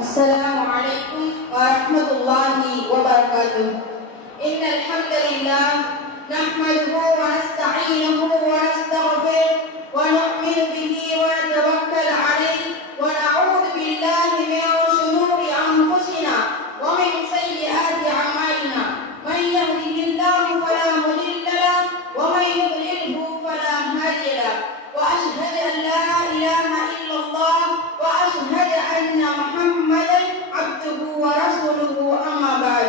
السلام عليكم ورحمة الله وبركاته. إن الحمد لله نحمده ونستعينه ونستغفره ونؤمن به ونتوكل عليه ونعوذ بالله من شرور أنفسنا ومن سيئات أعمالنا. من يهده الله فلا مضل له ومن يضلله فلا هادي له. وأشهد أن لا إله إلا الله وأشهد أن محمدا عبده ورسوله. أما بعد،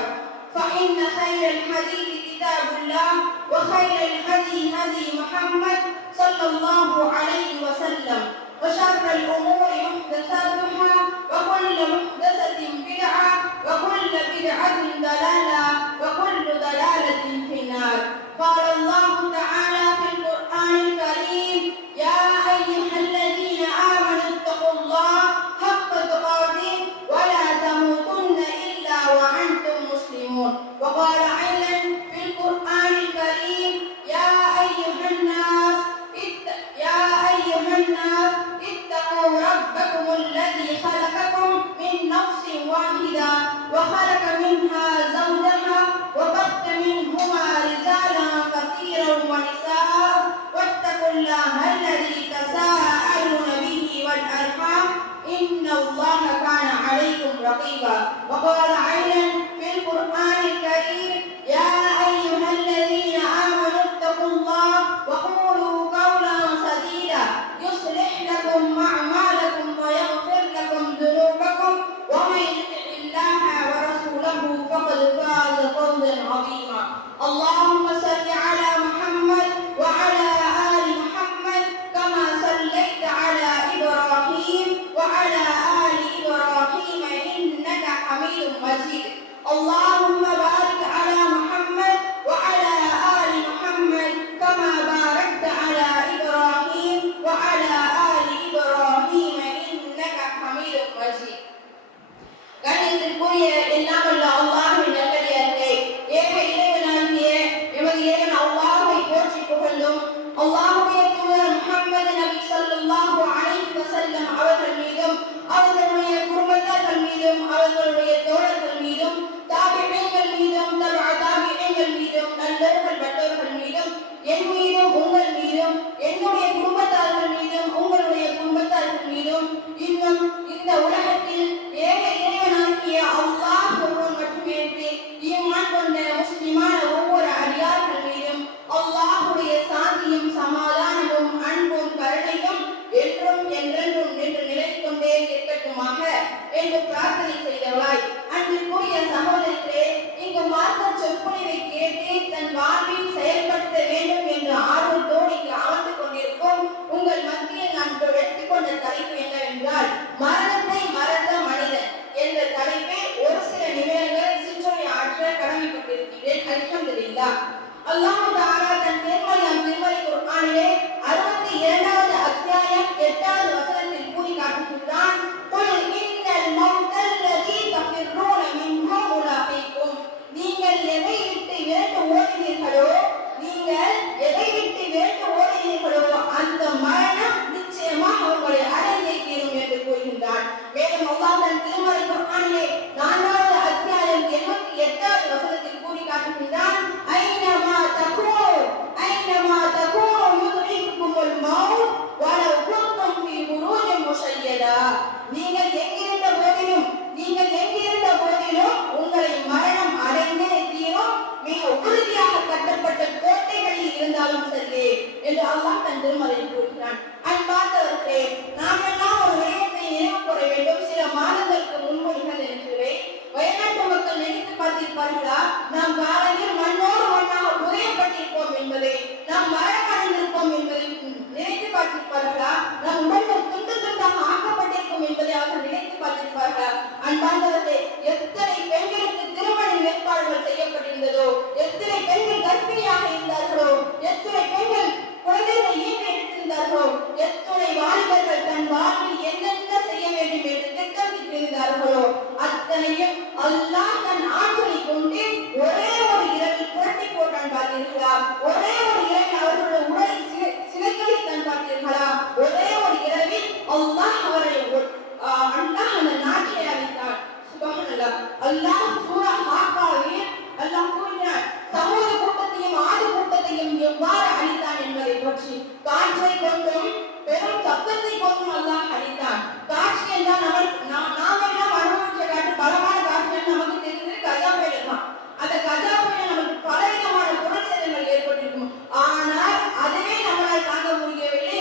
فإن خير الحديث كتاب الله وخير الهدي هدي محمد صلى الله عليه وسلم وشر الأمور محدثاتها وكل محدثة بدعة وكل بدعة ضلالة وكل ضلالة في النار. قال الله تعالى في القرآن الكريم: يا أيها الذين آمنوا اتقوا الله حق تقاته ولا تموتن إلا وأنتم مسلمون. وقال أيضا في القرآن الكريم: يا أيها الناس اتقوا ربكم الذي خلقكم من نفس واحدة وخلق منها زوجها وبث منهما رجالا كثيرا ونساء واتقوا الله الذي تساءلون به والأرحام إن الله كان عليكم رقيبا. وقال أيضا في القرآن الكريم: يا أيها الذين آمنوا اتقوا الله وقولوا قولا سديدا يصلح لكم أعمالكم ويغفر لكم ذنوبكم ومن يطع الله ورسوله فقد فاز فوزا عظيما. اللهم صل على محمد وعلى آل محمد كما صليت على إبراهيم وعلى آل إبراهيم إنك حميد مجيد. اللهم بارك على محمد وعلى آل محمد كما باركت على إبراهيم وعلى آل إبراهيم إنك حميد مجيد. கண்ணியத்திற்குரிய எல்லாம் வல்ல அல்லாஹ்வின் நல்லடியார்களே, ஏக இறைவனாகிய எமது இறைவன் அல்லாஹ்வை போற்றி புகழ்ந்தும் அல்லாஹ்வுடைய தூதர் முஹம்மது நபி ஸல்லல்லாஹு அலைஹி வஸல்லம் அவர்கள் மீதும் அவர்களுடைய குடும்பத்தார்கள் மீதும் அவர்களுடைய தோழர்கள் மீதும் தாபிஈன்கள் மீதும் தாபிஈன்கள் மீதும் நல்லவர்கள் வல்லவர்கள் மீதும் என் மீதும் உங்கள் மீதும் என்னுடைய குடும்பத்தார்கள் மீதும் உங்களுடைய குடும்பத்தார்கள் மீதும் இன்னும் இந்த உலகத்தில் ஏக இறைவனாகிய அல்லாஹ் ஒருவன் மட்டுமே ஈமான் கொண்ட முஸ்லிமான ஒவ்வொரு அடியார்கள் மீதும் அல்லாஹ்வுடைய சாந்தியும் சமாதானமும் அன்பும் கருணையும் என்றும் என்றென்றும் நின்று நிலைத்துக் கொண்டே இருக்கட்டுமாக என்று பிரார்த்தனை செய்தவாய். அன்பிற்குரிய சகோதரர்களே, இங்கு மார்க்க சொற்பொழிவை கேட்டு தன் வாழ்வில் செயல்படுத்த வேண்டும் என்ற ஆர்வத்தோடு இங்கு அமர்ந்து கொண்டிருக்கும் உங்கள் மத்தியில் நான் எடுத்துக்கொண்ட தலைப்பு என்னவென்றால், மரணத்தை மறந்த மனிதன் என்ற தலைப்பில் ஒரு சில நிமிடங்கள் சிற்றுரை ஆற்ற கடமைப்பட்டிருக்கிறேன். அல்ஹம்துலில்லாஹ். அல்லாஹ் தஆலா தன் திருமறை குர்ஆனிலே 62வது அத்தியாயம் 8வது வசனத்தில் கூறி காட்டுகிறான்: குல் இன்னல் மௌத்தல் அல்லாஹ் சூரா ஹாக்காவில் அல்லாஹ் கூறினார், சமூக கூட்டத்தையும் ஆடு கூட்டத்தையும் எவ்வாறு அழித்தான் என்பதை பற்றி. காற்றை கொண்டும் பெரும் சத்தத்தை கொண்டும் அல்லாஹ் அழித்தான். காட்சி என்றால் நாம் எல்லாம் அனுபவிச்ச காற்று பலமான காற்று நமக்கு தெரிந்து கஜா புயல் தான். அந்த கஜா புயல் நமக்கு பலவிதமான பொருள் சேதங்கள் ஏற்பட்டிருக்கும். ஆனால் அதுவே நம்மளால் தாங்க முடியவில்லை.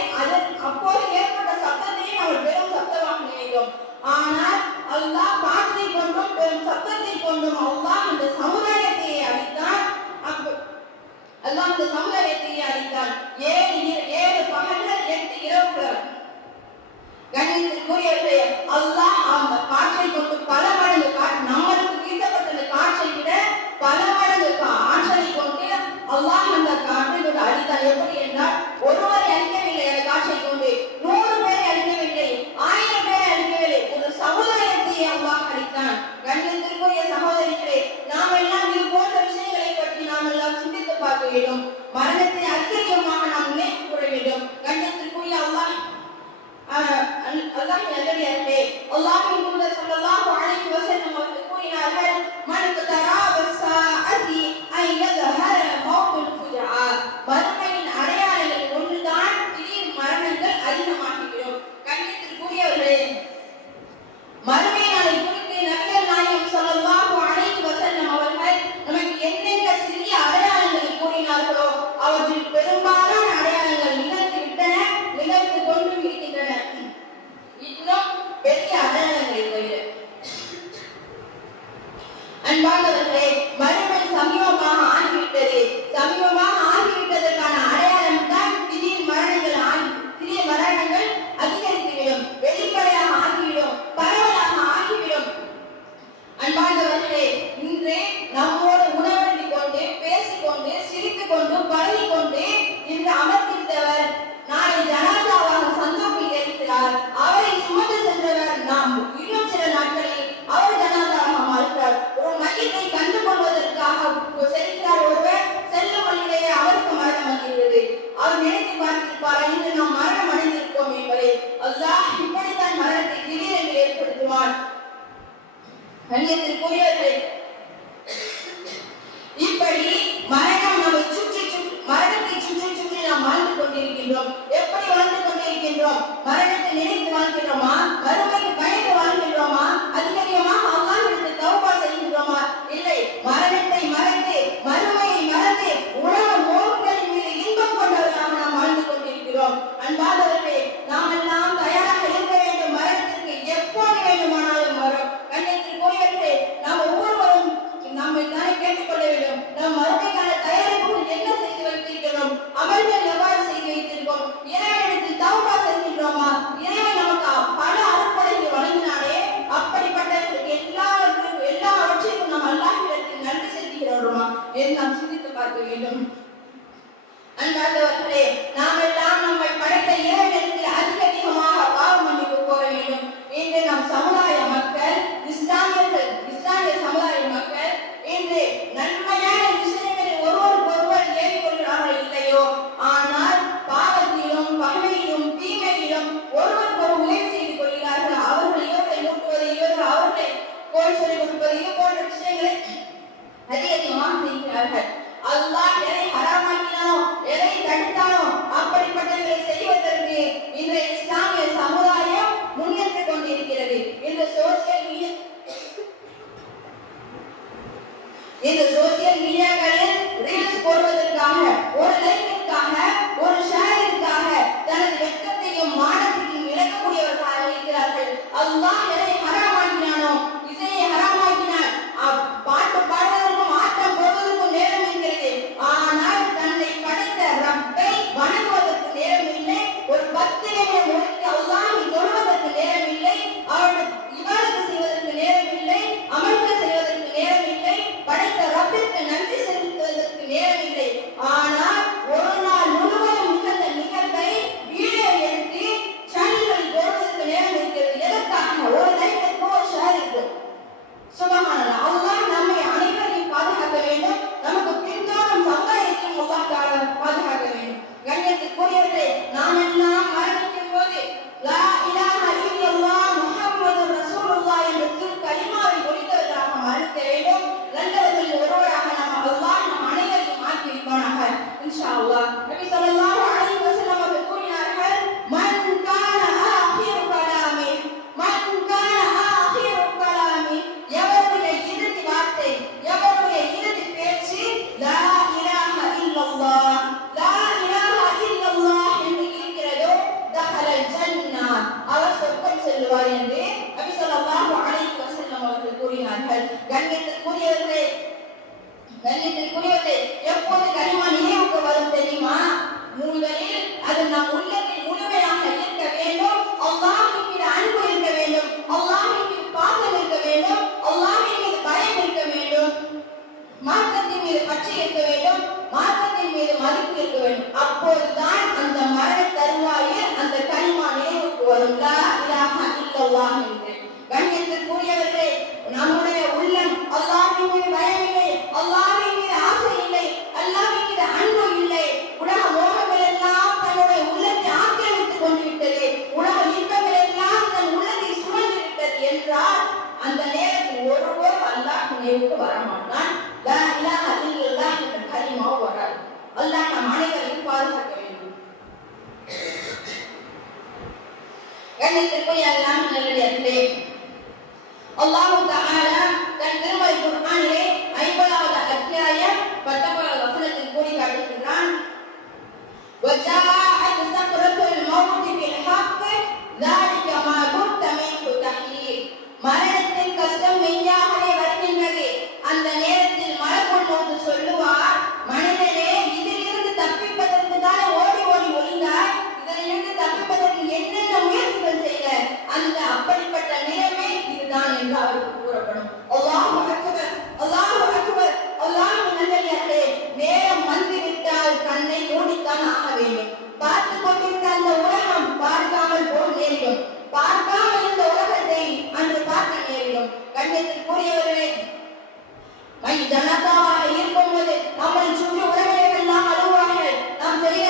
அப்போது ஏற்பட்ட சத்தத்தையும் நம்ம பெரும் சத்தமாக நினைத்தோம். ஆனால் அல்லாஹ் காற்றை கொண்டும் பெரும் சத்தத்தை கொண்டும் அல்லாஹ் அந்த சமுதாயத்தை அழித்தான். அல்லாஹ் அந்த சமுதாயத்தை அழித்தான். 7 பகல்கள் 8 இரவுகள். கண்ணியத்திற்குரியவர்களே, அல்லாஹ் அந்த காற்றை கொண்டு பல மடங்கு நம்மளுக்கு வீசப்பட்ட காற்றை விட பல மடங்கு ஆற்றலை கொண்டு அல்லாஹ் அந்த காற்றை கொண்டு அழித்தான். எப்படி என்றால், ஒருவரை அழிக்கவில்லை அந்த காற்றை கொண்டு, 100 பேரை அழிக்கவில்லை, 1000 பேரை அழிக்கவில்லை, ஒரு சமுதாயத்தை அல்லாஹ் அழித்தான். கண்ணியத்திற்குரிய சகோதரிகளே, நாம் எல்லாம் இது போன்ற விஷயங்களை பற்றி நாம் எல்லாம் சிந்தித்து பார்க்க வேண்டும். மரணத்தை அதிகமாக நாம் நினைவு கூற வேண்டும். கண்ணியத்திற்குரிய அல்லாஹ் நல்லடியார்களே, அல்லாஹ்வின் தூதர் ஸல்லல்லாஹு அலைஹி வஸல்லம் அவர்கள் கூறினார்கள், மன் தராபஸாஅதி ஐயதஹர மௌத்துல் ஃபுஜஆ. மறுமையின் அடையாளங்கள் ஒன்றுதான் திடீர் மரணங்கள் அதிகமாகிவிடும். கண்ணியத்திற்குரியவர்களே, மறுமை நாளை குறித்து நபிகள் நாயகம் ஸல்லல்லாஹு அலைஹி வஸல்லம் அவர்கள் நமக்கு என்னென்ன சிறிய அடையாளங்களை கூறினார்களோ அவற்றில் பெரும்பாலான அடையாளங்கள் நிகழ்ந்து கொண்டு இருக்கின்றன. இன்னும் பெரிய அடையாளங்களை தவிர. அன்பானவர்களே, மறுமை சமீபமாக ஆகிவிட்டது. சமீபமாக ஆகிவிட்டதற்கான அடையாளம் தான் திடீர் மரணங்கள் அதிகரித்துவிடும், வெளிப்படையாக ஆகிவிடும், பரவலாக ஆகிவிடும். அன்பானவர்களே, இன்று நம்மோடு உணவருந்திக் கொண்டு பேசிக்கொண்டு சிரித்துக் கொண்டு பழகிக்கொண்டு இன்று அமர்ந்திருந்தவர் நாளை ஜனாசாவாக சந்தோப்பில் இருக்கிறார். அவரை சுமந்து சென்றவர் நாம் இன்னும் சில நாட்களில் அவர் ஜனாசாவாக மாறுகிறார். ஒரு மையத்தை கண்டு கொள்வதற்காக செல்கிறார் ஒருவர். செல்லும் வழியிலேயே அவருக்கு மரணம் வந்துள்ளது. அவர் நினைத்து பார்த்திருப்பார், இன்று நாம் மரணம் அடைந்திருப்போம் என்பதை. அல்லாஹ் இப்படித்தான் மரணத்தை திடீரென்று ஏற்படுத்துவான். கண்ணியத்திற்குரியவர்களே, இப்படி மரணத்தை சுற்றி நாம் வாழ்ந்து கொண்டிருக்கின்றோம். எப்படி வாழ்ந்து கொண்டிருக்கின்றோம்? மரணத்தை நினைத்து வாழ்கின்றோமா? மறுமைக்கு பயந்து வாழ்கின்றோமா? அதிகமாக அல்லாஹ்விற்கு தௌபா செய்கின்றோமா? இல்லை, மரணத்தை மறந்து மறுமையை மறந்து உலக மோகங்களின் மீது இன்பம் கொண்டவர்களாக நாம் வாழ்ந்து கொண்டிருக்கிறோம். அன்பானவர்களே, நாம் எல்லாம் தயாராக இருக்க வேண்டும். மரணத்திற்கு எப்போது வேண்டுமானாலும் வரும். கண்ணியத்திற்குரியவர்களே, நாம் ஒவ்வொருவரும் நம்மை தானே கேட்டுக்கொள்ள வேண்டும். நாம் மறுமைக்கான தயாரிப்புகள் என்ன செய்து வைத்திருக்கிறோம்? அமல்கள் எவ்வாறு செய்து வைத்திருக்கோம்? இறைவனிடத்தில் தௌபா செய்கின்றோமா? இறைவன் நமக்கு பல அருட்கொடைகளை வழங்கினாலே அப்படிப்பட்டவர்களுக்கு எல்லாவற்றையும் நாம் அல்லாஹ்விடத்தில் நன்றி செலுத்துகிறோமா என்று நாம் சிந்தித்து பார்க்க வேண்டும். அன்பார்ந்தவர்களே, நாம் எல்லாம் நம்மை படைத்த இறைவனிடத்தில் அதிகமாக பாவ மன்னிப்பு கோர வேண்டும். இன்று நம் சமுதாய மக்கள், இஸ்லாமிய சமுதாய மக்கள் இன்று நன்மையான விஷயங்களில் ஒருவருக்கொருவர் ஏறிக்கொள்கிறார்கள் இல்லையோ, ஆனால் பாவத்திலும் பகையிலும் தீமையிலும் ஒருவருக்கொரு உதவி செய்து கொள்கிறார்கள். அவர்கள் இவர்களை ஊட்டுவது, இவர்கள் அவர்களை கோல் சொல்லிக் கொடுப்பது, இது போன்ற விஷயங்களை அதிகமாக செய்கிறார்கள். அல்லாஹ் எதை ஹராமாக்கினானோ, எதை தடுத்தானோ அப்படிப்பட்டவர்களை செய்வதற்கு இன்றைய இஸ்லாமிய சமுதாயம் முன்னெடுத்துக் கொண்டிருக்கிறது. இந்த சோசியல் மீடியாக்களில் ரீல்ஸ் போடுவதற்காக, ஒரு லைக்கிற்காக, ஒரு ஷேரிற்காக தனது வெட்கத்தையும் மானத்தையும் இழக்கக்கூடியவர்களாக இருக்கிறார்கள். அல்லாஹ் எதை ஹராமாக்கினானோ, இசையை ஹராமாக்கினான். பாட்டு பாடுவதற்கும் ஆட்டம் போடுவதற்கும் நேரம் இருக்கிறது. ஆனால் தன்னை படைத்த ரப்பை வணங்குவதற்கு நேரம் இல்லை. ஒரு 10 நிமிடம் ஒதுக்கி அல்லாஹ்வை தொழுவதற்கு நேரம் இல்லை. அவருடைய இபாதத் செய்வதற்கு நேரம் இல்லை. அமல்கள் செய்வதற்கு நேரம் இல்லை. படைத்த ரப்பிற்கு நன்றி செலுத்துவதற்கு நேரம் இல்லை. ஆனால் ஒரு நாள் முழுவதும் நிகழ்ந்த நிகழ்வை வீடியோ எடுத்து சேனல்களில் போடுவதற்கு நேரம் இருக்கிறது. எதற்காக? ஒரு அந்த நேரத்தில் ஒருவர் அல்லாஹ் நினைவுக்கு வரமாட்டான். லா இலாஹா இல்லல்லாஹ் என்ற கலிமாவும் வராது. அல்லாஹ் நம் அனைவரையும் பாதுகாக்க வேண்டும். கண்ணியத்திற்குரிய அல்லாஹ் நல்லடியார்களே, அல்லாஹ் தஆலா தன் திருமறை குர்ஆனிலே 50வது அத்தியாயம் 19வது வசனத்தில் கூறி காட்டுகின்றான். وَجَاءَتْ سَكْرَةُ الْمَوْتِ بِالْحَقِّ ذَلِكَ مَا كُنتَ مِنْهُ تَحِيدُ. மரணத்தின் கஷ்டம் மெய்யாகவே வருகின்றது. அந்த நேரத்தில் மலக்குள் மௌத் சொல்லுவார், மனிதனே, இதிலிருந்து தப்பிப்பதற்கு தான் ஓடி ஓடி ஒளிந்தாய், இதிலிருந்து தப்பிப்பதற்கு என்னென்ன முயற்சிகள் செய்த, அந்த அப்படிப்பட்ட நிலைமை இதுதான் என்று அவருக்கு கூறப்படும். அல்லாஹு அக்பர், அல்லாஹு அக்பர், அல்லாஹு நல்லடியார்களே, நேரம் வந்துவிட்டால் கண்ணை மூடித்தான் ஆக வேண்டும். பார்த்து கொண்டிருந்த அந்த உலகம் பார்க்காமல் போல் நேரிடும். பார்க்காமல் இந்த உலகத்தை அன்று பார்க்க நேரிடும். கண்ணியத்திற்குரியவர்களே, ஜனதாவாக இருக்கும்போது நம்மை சுற்றி உறவினர்கள் எல்லாம் அழுவார்கள். நாம் செய்த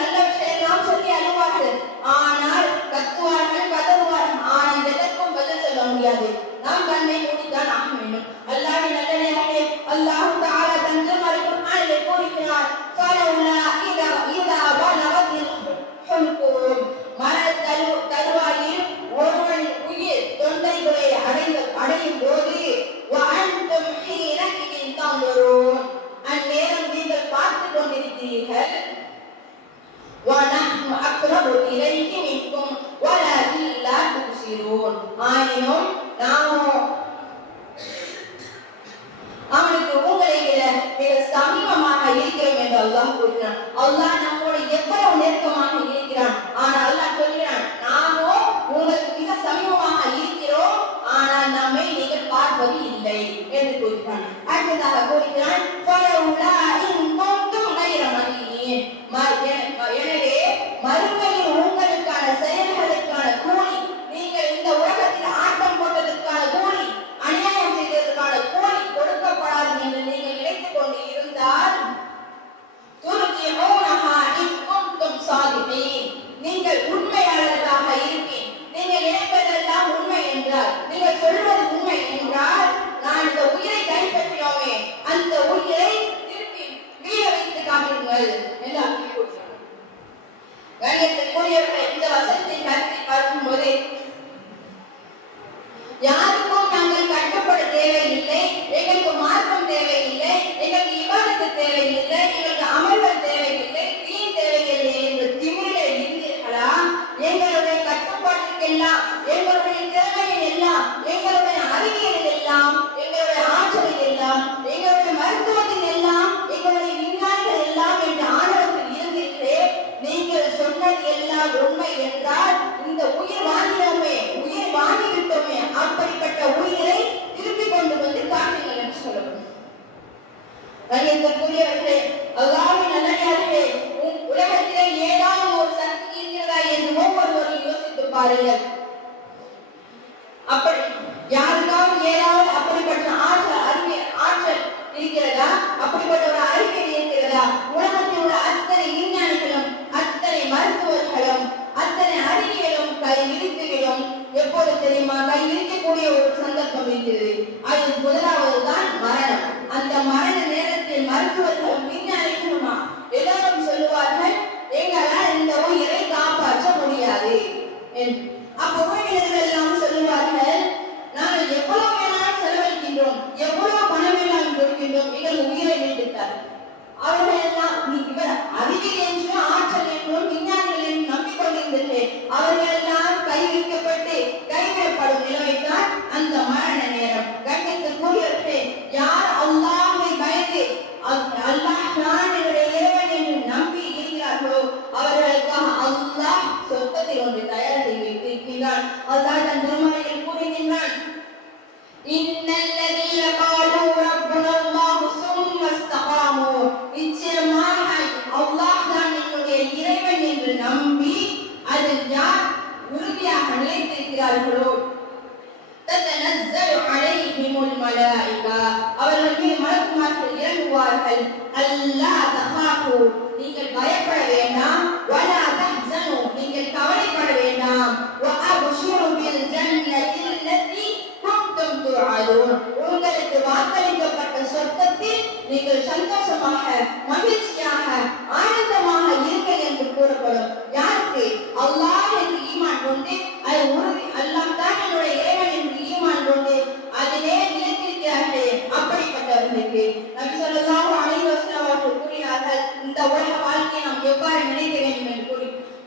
நல்ல விஷயம் சொல்லி அழுவார்கள். ஆனால் கத்துவார்கள், கதறுவார்கள். ஆனால் எதற்கும் பதில் சொல்ல முடியாது. நாம் கண்ணை மூடித்தான் ஆக வேண்டும். அல்லாஹ்வின் நல்லடியார்களே, அல்லாஹ் தஆலா தன் திருமறை குர்ஆனிலே கூறுகிறார், ஃபலௌலா இதா பலகத்தில் ஹுல்கூம். தருவாயில் ஒருவன் உயிர் தொண்டைகளை அடையும் போது வஅன்தும் ஹீனஇதின் தன்துரூன், அந்நேரம் நீங்கள் பார்த்து கொண்டிருக்கிறீர்கள். வநஹ்னு அக்ரபு இலைஹி மின்கும் வலகின் லா துப்சிரூன். ஆயினும் நாமோ அவனுக்கு உங்களை விட மிக சமீபமாக இருக்கிறோம் என்று அல்லாஹ் கூறுகிறான். அல்லாஹ் நம்மோடு எவ்வளவு நெருக்கமாக இருக்கிறான். ஆனால் அல்லாஹ் சொல்கிறான், நாமோ உங்களுக்கு மிக சமீபமாக இருக்கிறோம், ஆனால் நம்மை நீங்கள் பார்ப்பது இல்லை என்று கூறுகிறான். அடுத்ததாக கூறுகிறான், எனவே மறுமையில் உங்களுக்கான செயல்களுக்கான கூலி, நீங்கள் இந்த உலகத்தில் ஆட்டம் போட்டதற்கான கூலி, அநியாயம் செய்ததற்கான கூலி கொடுக்கப்படாது என்று நீங்கள் நினைத்துக் கொண்டு இருந்தால், நீங்கள் உண்மையாளர்களாக இருப்பீன். நீங்கள் நினைப்பதெல்லாம் உண்மை என்றால், நீங்கள் சொல்வது உண்மை என்றால், நான் இந்த உயிரை கைப்பற்றினோமே, அந்த உயிரை திருப்பி வீர வைத்து காட்டுங்கள் என்று கண்ணியத்திற்குரியவர்கள், இந்த வசனத்தை கருத்தில் பார்க்கும்போது யாருக்கும் நாங்கள் கட்டுப்பட தேவையில்லை, எங்களுக்கு மார்க்கம் தேவையில்லை, எங்களுக்கு இபாதத்து தேவையில்லை, எங்களுக்கு அமல்கள் தேவையில்லை, தீன் தேவையில்லை என்று திமிரிலே இருந்தீர்களா? எங்களுடைய கட்டுப்பாட்டுக்கெல்லாம், எங்களுடைய திறமையில் எல்லாம், எங்களுடைய அறிவியலில் எல்லாம், எங்களுடைய ஆற்றலில் எல்லாம், எங்களுடைய மருத்துவத்தில் எல்லாம், எங்களுடைய விஞ்ஞானிகள் எல்லாம் என்று ஆணவத்தில் இருந்தீர்களே, நீங்கள் சொன்னது எல்லாம் உண்மை என்றால், இந்த உயிர் வாங்கினோமே, உயிர் வாங்கிவிட்டோமே, அப்படிப்பட்ட உயிரை திருப்பி கொண்டு வந்து காட்டுங்கள் என்று சொல்லப்படும். கண்ணியத்திற்குரியவர்களே, அல்லாஹ்வின் நல்லடியார்களே, உலகத்திலே ஏதாவது ஒரு சக்தி இருக்கிறதா என்று ஒவ்வொருவரும் யோசித்து பாருங்கள். அப்படி யாருக்காவது ஏதாவது அப்படிப்பட்ட ஆற்றல் இருக்கிறதா? அப்படிப்பட்ட ஒரு அறிவியல் இருக்கிறதா? உலகத்தில் உள்ள அத்தனை விஞ்ஞானிகளும், அத்தனை மருத்துவர்களும், அத்தனை அறிவியலும் கை விரித்துவிடும். எப்போது தெரியுமா? கை விரிக்கக்கூடிய ஒரு சந்தர்ப்பம் இருக்கிறது. அது முதலாவது தான் மரணம். அந்த மரண நேரத்தில் மருத்துவர்களும் விஞ்ஞானிகளுமா எல்லாரும் சொல்லுவார்கள், எங்களால் இந்த உயிரை காப்பாற்ற முடியாது என்று. அப்போ உறவினர்கள் எல்லாம் சொல்லுவார்கள், நாங்கள் எவ்வளவு வேணாலும் செலவழிக்கின்றோம், எவ்வளவு பணம் வேணாலும் கொடுக்கின்றோம், எங்கள் உயிரை மீட்டுத்தார். அவர்கள் எல்லாம் இவர் அறிவியல் என்றும் ஆற்றல் என்றும் விஞ்ஞானிகள் என்றும் நம்பிக்கொண்டிருந்தது. அவர்கள் எல்லாம் கைவிரிக்கப்பட்டு கைவிடப்படும் நிலைமைதான் அந்த மரண நேரம். கண்ணியத்திற்குரியவர்களே, யார் அல்லாஹ்வை பயந்து அல்லாஹ் தான் என்னுடைய இறைவன் என்று நம்பி இருக்கிறார்களோ அவர்களுக்காக அல்லாஹ் சொர்க்கத்தை ஒன்று தயார் செய்து வைத்திருக்கிறான். அல்லாஹ் தன் திருமறையில் கூறுகின்றான், இன்னல்லதீன காலூ ரப்புனா அல்லாஹ் சும்ம இஸ்தகாமூ, நிச்சயமாக அல்லாஹ் தான் என்னுடைய இறைவன் என்று நம்பி அதில் யார் உறுதியாக நிலைத்திருக்கிறார்களோ, தத்தனஸ்ஸலு அலைஹிமுல் மலாயிகா, அவர்கள் மீது மலக்குமார்கள் இறங்குவார்கள். அல்லா தஹாஃபு, நீங்கள் பயப்பட வேண்டாம். வலா தஹ்ஸனு, நீங்கள் கவலைப்பட வேண்டாம். வஅப்ஷிரு பில் ஜன்னத்தில் லத்தி குன்தும் நீங்கள் சந்தோஷமாக மகிழ்ச்சியாக ஆனந்தமாக இருங்கள் என்று கூறப்படும். யாருக்கு? அல்லாஹ் என்று ஈமான் கொண்டு அது உறுதி அல்லாஹ் தான் என்னுடைய இறைவன் என்று ஈமான் கொண்டு அதிலே நிலைத்திருக்கிறார்களே அப்படிப்பட்டவர்களுக்கு நபி ஸல்லல்லாஹு அலைஹி வஸல்லம் அவர்கள் கூறினார்கள், இந்த உலக வாழ்க்கையை நாம் எவ்வாறு நினைக்க வேண்டும் என்று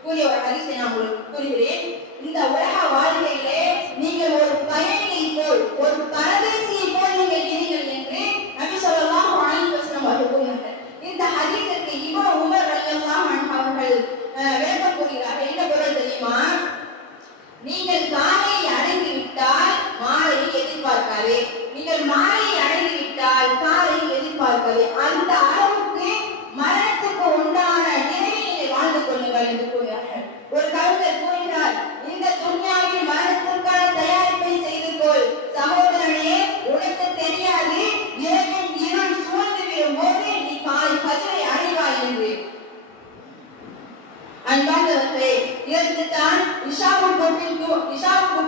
கூறிய ஒரு ஹதீஸை நான் உங்களுக்கு கூறுகிறேன். இந்த உலக வாழ்க்கையிலே நீங்கள் ஒரு பயணியை போல் ஒரு பரதேசியை போல் நீங்கள் இருங்கள் என்று நபி ஸல்லல்லாஹு அலைஹி வஸல்லம் அவர்கள் கூறினார்கள். இந்த ஹதீஸுக்கு இப்னு உமர் ரலியல்லாஹு அன்ஹு அவர்கள் விளக்கம் கூறுகிறார்கள். என்ன பொருள் தெரியுமா? நீங்கள் காலையை அடைந்து விட்டால் மாலையை எதிர்பார்க்காதே, நீங்கள் மாலையை அடைந்து விட்டால் காலையை எதிர்பார்க்காதே. அந்த அளவுக்கு மரணத்துக்கு உண்டான நிலையில் வாழ்ந்து கொள்ளுங்கள் என்று கூறுகிறார்கள். ஒரு கவிஞர் கூறுகிறார், இந்த துன்யாவில் மரணத்திற்கான தயாரிப்பை செய்து கொள் சகோதரனே, உனக்கு தெரியாது இரவின் இருள் சூழ்ந்து விடும் போது நீ காலை ஃபஜ்ரை அடைவாய் என்று. அன்பார்ந்தவர்களே, இறந்துதான் இஷாவுக்கு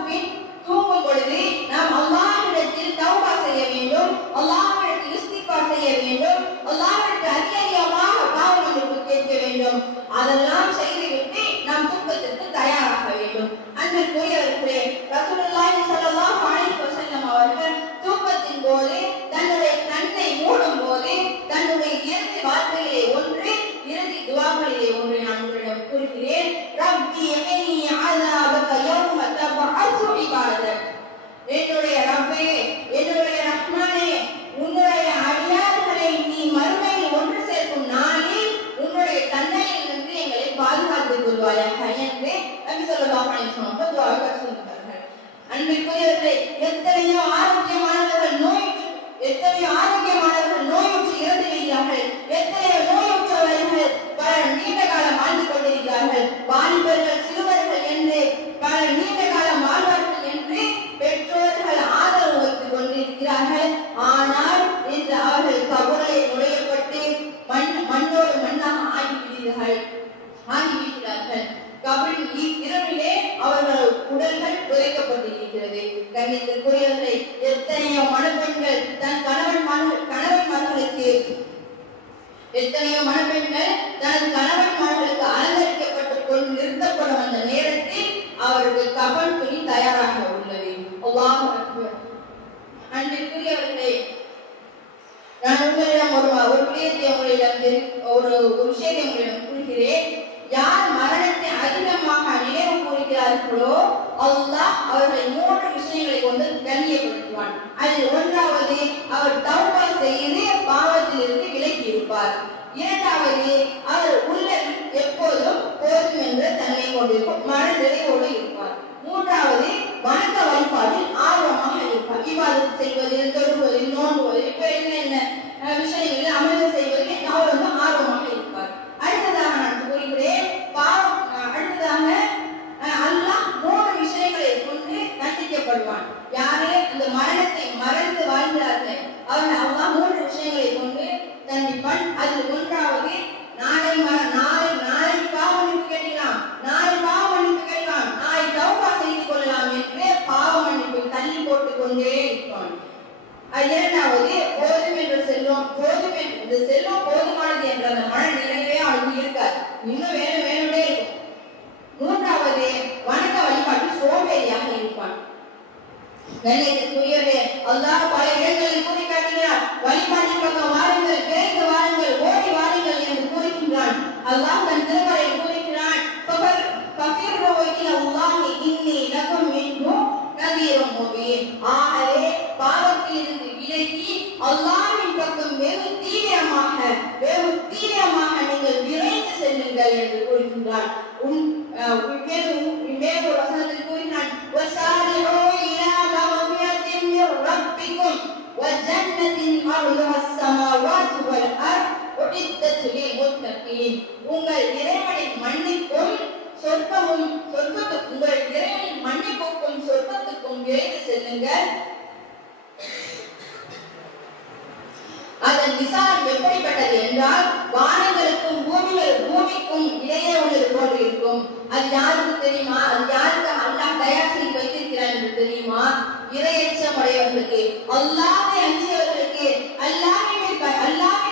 பின் தூங்கும் பொழுது நாம் அல்லாஹ்விடத்தில் தௌபா செய்ய வேண்டும், அல்லாஹ்விடத்தில் இஸ்திக்பார் செய்ய வேண்டும், அல்லாஹ்விடத்தில் அதிகமாக பாவ மன்னிப்பு கேட்க வேண்டும். அதெல்லாம் செய்துவிட்டு நாம் தூக்கத்திற்கு தயாராக வேண்டும். அன்பிற்குரியவர்களே, ரசூலுல்லாஹி ஸல்லல்லாஹு அலைஹி வஸல்லம் அவர்கள் தூக்கத்தின் போது தன்னுடைய கண்ணை மூடும் போது தன்னுடைய இறுதி வார்த்தையிலே ஒன்று, இறுதி துஆக்களிலே ஒன்று நான் உங்களிடம் கூறுகிறேன். ரப்பி யமினி அஸாபக யௌம தபஅஸு இபாதக். என்னுடைய ரப்பே, என்னுடைய ரஹ்மானே, உன்னுடைய அடியார்களை நீ மறுமையில் ஒன்று சேர்க்கும் நாளில் உன்னுடைய தண்டனையிலிருந்து எங்களை பாதுகாத்துக் கொள்வாயாக என்று நபி ஸல்லல்லாஹு அலைஹி வஸல்லம் துஆ சொல்கிறார்கள். அன்பிற்குரியவர்களே, எத்தனையோ ஆரோக்கியமானவர்கள் நோயுற்று இறந்து விடுகிறார்கள். எத்தனையோ நோயுற்றவர்கள் பல நீண்ட காலம் வாழ்ந்து கொண்டிருக்கிறார்கள். வாலிபர்கள் சிறுவர்கள் என்று பல நீண்ட காலம் வாழ்வார்கள் என்று பெற்றோர்கள் ஆதரவு வைத்துக் கொண்டிருக்கிறார்கள். ஆனால் இன்று அவர்கள் கபரை நுழையப்பட்டு மண்ணோடு மண்ணாக ஆகிவிடுகிறார்கள். கபரின் இரவிலே அவர்கள் உடல்கள் புதைக்கப்பட்டிருக்கிறது. கண்ணியத்திற்குரியவர்களை, எத்தனையோ மணப்பெண்கள் தன் தனது கணவன்மார்களுக்கு அலங்கரிக்கப்பட்டுக் கொண்டு நிறுத்தப்படும் அந்த நேரத்தில் அவர்கள் கபன் துணி தயாராக உள்ளது. அல்லாஹ் அக்பர். அன்பிற்குரியவர்களே, நான் உங்களிடம் ஒரு விஷயத்தை உங்களிடம் கூறுகிறேன். யார் மரணத்தை அதிகமாக நினைவு கூறுகிறார்களோ அல்லாஹ் அவர்களை 3 விஷயங்களை கொண்டு கண்ணியப்படுத்துவான். அதில் ஒன்றாவது, அவர் தௌபா செய்து பாவத்திலிருந்து விலகி இருப்பார். இரண்டாவது, அவர் உள்ளம் எப்போதும் போதும் என்ற தன்மை கொண்டிருக்கும், மன நிறைவோடு இருப்பார். மூன்றாவது, வணக்க வழிபாட்டில் ஆர்வமாக இருப்பார். இவ்வாறு செய்வதில், தொழுவதில், நோன்புவதில், இப்ப என்ன விஷயங்களில் அமர்வு செய்வதில் ஆர்வமாக இருப்பார். அடுத்ததாக நான் கூறுகிறேன், அடுத்ததாக அல்லாஹ் 3 விஷயங்களை கொண்டு தண்டிக்கப்படுவான். யாரே அந்த மரணத்தை மறந்து வாழ்கிறார்கள் அவர்கள் அல்லாஹ் 3 விஷயங்களை கொண்டு தண்டிப்பான். அதில் ஒன்றாவது, நாளை பாவ மன்னிப்பு கேட்கலாம், நாளை தௌபா செய்து கொள்ளலாம் என்று பாவ மன்னிப்பு தள்ளி போட்டுக் கொண்டே இருப்பான். இரண்டாவது, போதும் என்ற செல்வம் போதுமானது என்ற அந்த மன நிறைவே அவனுக்கு இருக்காது, இன்னும் வேணுமே இருக்கும். மூன்றாவது, வணக்க வழிபாட்டில் சோம்பேறியாக இருப்பான். கண்ணியத்திற்குரியவரே, அல்லாஹ் பல இடங்களில் கூறி காட்டுகிறார், வழிபாட்டின் பக்கம் வாருங்கள், விரைந்து வாருங்கள், ஓடி வாருங்கள் என்று கூறுகின்றான். அல்லாஹ் தன் திருமறையில் கூறுகிறான், ஆகவே பாவத்தில் இருந்து விலகி அல்லாஹ்வின் பக்கம் வெகு தீவிரமாக நீங்கள் விரைந்து செல்லுங்கள் என்று கூறுகின்றான். வேறு வசனத்தில் கூறினான், وَسَارِعُوا إِلَى مَغْفِرَةٍ مِّن رَّبِّكُمْ وَجَنَّةٍ عَرْضُهَا السَّمَاوَاتُ وَالْأَرْضُ أُعِدَّتْ لِلْمُتَّقِينَ. உங்கள் இறைவனின் மன்னிப்பும் சொர்க்கத்துக்கும் விரைந்து செல்லுங்கள். அதன் விசாரம் எப்படிப்பட்டது என்றால், வானங்களுக்கும் பூமிக்கும் இடையே உள்ளது போன்று இருக்கும். அது யாருக்கு தெரியுமா? அது யாருக்கு அல்லாஹ் தயார் செய்து வைத்திருக்கிறார் என்று தெரியுமா? இறையச்சம் உடையவர்களுக்கு, அல்லாஹ்வை அஞ்சியவர்களுக்கு, அல்லாஹ்வை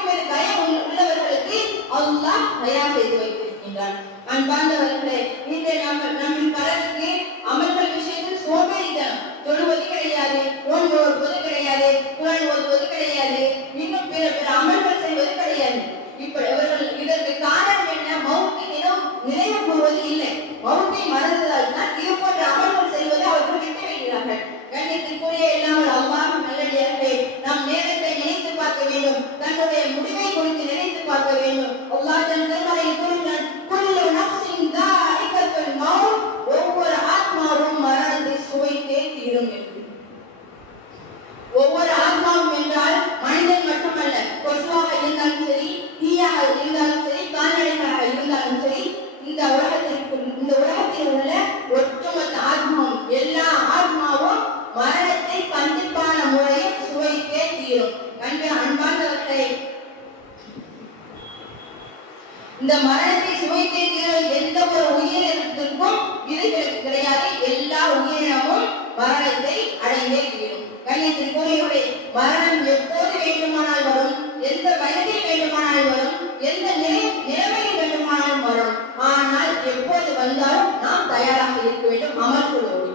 இந்த மரணத்தை சுவைத்திருக்கிற எந்த ஒரு உயிரினத்திற்கும் விதிவிலக்கு கிடையாது. எல்லா உயிரினமும் மரணத்தை அடைந்தே தீரும். கண்ணியத்திற்குரியவர்களே, மரணம் எப்போது வேண்டுமானால் வரும், எந்த வயதில் வேண்டுமானால் வரும், எந்த நிலைமையில் வேண்டுமானாலும் வரும். ஆனால் எப்போது வந்தாலும் நாம் தயாராக இருக்க வேண்டும் அமல்களோடு.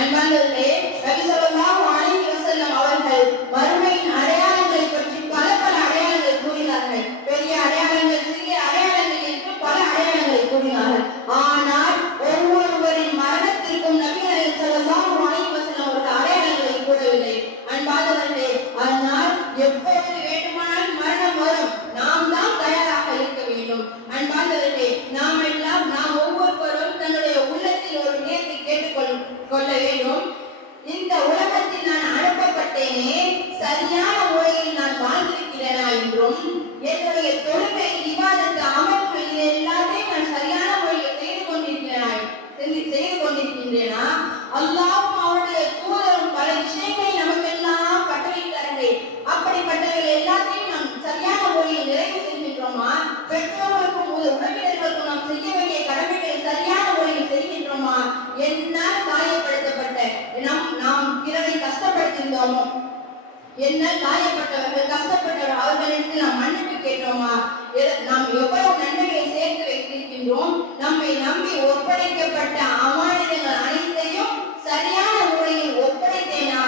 அன்பானவர்களே, நபி ஸல்லல்லாஹு அலைஹி வஸல்லம் அவர்கள் மறுமையின் அடையாளங்களை பற்றி பல அடையாளங்களை கூறினார்கள். பெரிய அடையாளங்கள், சிறிய அடையாளங்கள் என்று பல அடையாளங்களை கூறினார்கள். ஆனால் ஒவ்வொருவரின் மரணத்திற்கும் நபி ஸல்லல்லாஹு அலைஹி வஸல்லம் அவர்கள் அடையாளங்களை கூறவில்லை. அன்பானவர்களே, ஆனால் எப்போது வேண்டுமானாலும் மரணம் வரும், நாம் தான் தயாராக இருக்க வேண்டும். அன்பானவர்களே, நாம் ஒவ்வொருவரும் தன்னுடைய உள்ளத்தில் ஒரு விடயத்தை கேட்டுக்கொள்ள வேண்டும். இந்த உலகத்தில் நான் அனுப்பப்பட்டேனே, சரியான முறையில் நான் வாழ்ந்திருக்கிறேனா என்றும், என்னுடைய தொழுகை, இபாதத், அமல்கள் இது எல்லாத்தையும் நான் சரியான முறையில் செய்து கொண்டிருக்கின்றேனா, அல்லாஹ்வும் அவருடைய தூதரும் பல விஷயங்களை நமக்கெல்லாம் கட்டளையிட்டார்களே, அப்படிப்பட்டவர்கள் எல்லாத்தையும் நாம் சரியான முறையில் நிறைவு செய்கின்றோமா? பெற்றோர்களுக்கும் உறவினர்களுக்கும் நாம் செய்ய வேண்டிய கடமைகளை சரியான முறையில் செய்கின்றோமா? என்னால் காயப்படுத்தப்பட்ட நாம் பிறரை கஷ்டப்படுத்தியிருந்தோமோ, என்னால் காயப்பட்டவர்கள், கஷ்டப்பட்டவர்கள், அவர்களிடத்தில் நாம் மன்னிப்பு கேட்டோமா? நாம் எவ்வளவு நன்மைகளை சேர்த்து வைத்திருக்கின்றோம்? நம்மை நம்பி ஒப்படைக்கப்பட்ட அமானிதங்கள் அனைத்தையும் சரியான முறையில் ஒப்படைத்தேனா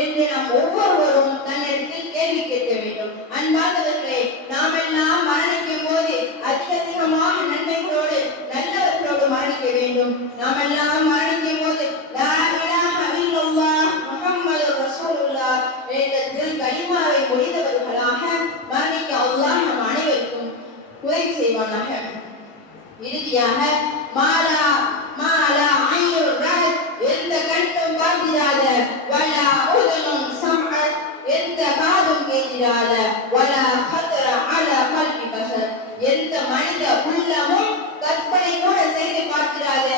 என்று நாம் ஒவ்வொருவரும் தன்னிடத்தில் கேள்வி கேட்க வேண்டும். அன்பார்ந்தவர்களே, நாம் எல்லாம் மரணிக்கும் போது அதிகமாக நன்மைகளோடு நல்லவர்களோடு மரணிக்க வேண்டும். நாம் எல்லாம் மரணிக்கும் போது லா இலாஹ இல்லல்லாஹ் முஹம்மதுர் ரசூலுல்லாஹ் என்ற கலிமாவை மொழிந்தவர்களாக மரணிக்க அல்லாஹ் நம் அனைவருக்கும் உதவி செய்வானாக. இறுதியாக மாலா ஐயுர் ரஅத், எந்த கண்ணும் பார்த்திராத, வலா உதுனுன் சம்அத், எந்த காதும் கேட்டிராத, வலா கதர அலா கல்பி பஷர், எந்த மனித உள்ளமும் கற்பனை கூட செய்து பார்த்திராத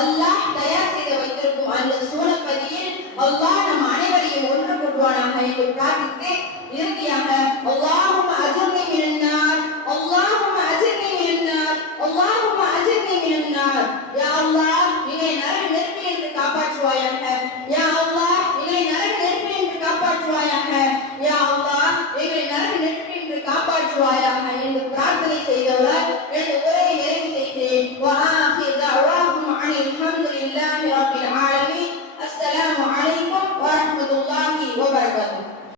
அல்லாஹ் தயார் செய்து வைத்திருக்கும் அந்த சூனப்பதியில் அல்லாஹ் நம் அனைவரையும் ஒன்று கூட்டுவானாக என்று பிரார்த்தித்து இறுதியாக அல்லாஹ்